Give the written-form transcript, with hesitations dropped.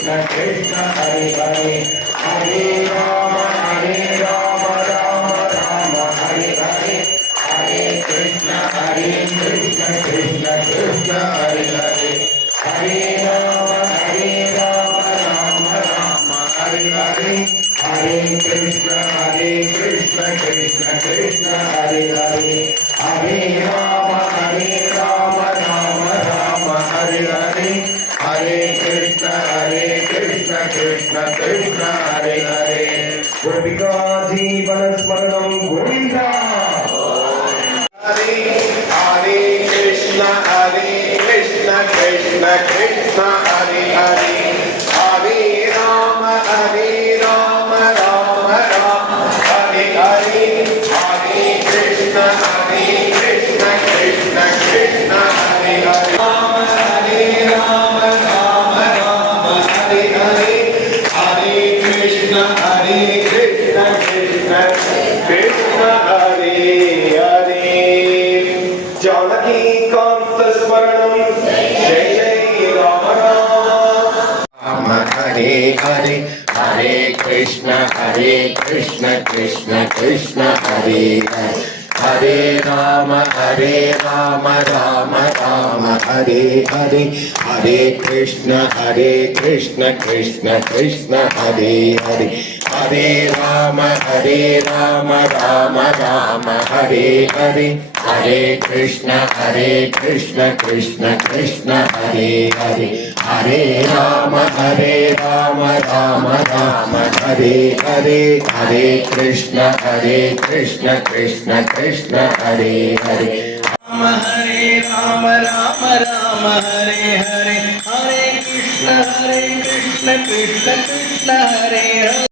Krishna Krishna Hare Hare Hare Rama Rama Rama Hare Hare Hare Krishna Krishna Krishna Hare Hare Hare Rama Rama Hare Hare Hare Krishna Krishna Krishna Hare Hare Hare Rama Rama Hare Hare Hare Krishna Krishna Krishna Hare Hare Gopika Jeevan Smaranam Govinda Hare Hare Krishna Krishna Krishna Hare Hare Hare Rama Rama Hare Hare Hare Krishna Krishna Krishna Hare Hare Rama Rama Hare Hare Hare Krishna Krishna Krishna Hare Hare Janaki Kanta Smaranam Jai Jai Rama Rama Hare Hare Hare Krishna Krishna Krishna Hare Hare Hare Rama Rama Hare Hare Hare Krishna Krishna Krishna Hare Hare Hare Rama Rama Hare Hare Hare Krishna Krishna Krishna Hare Hare Hare Rama Rama Hare Hare Hare Krishna Krishna Krishna Hare Hare Hare Rama Rama Hare Hare Hare Krishna Krishna Krishna Hare Hare